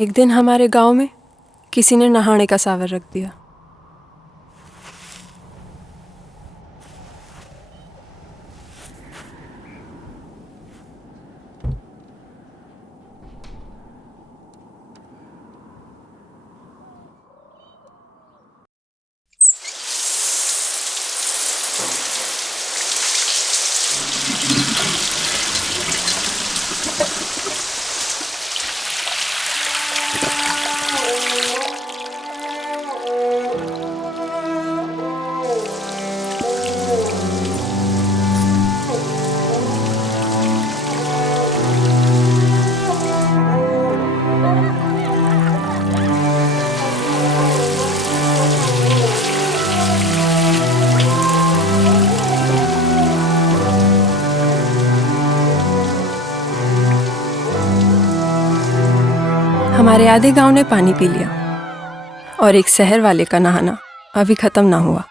एक दिन हमारे गाँव में किसी ने नहाने का सावर रख दिया। हमारे आधे गाँव ने पानी पी लिया और एक शहर वाले का नहाना अभी खत्म ना हुआ।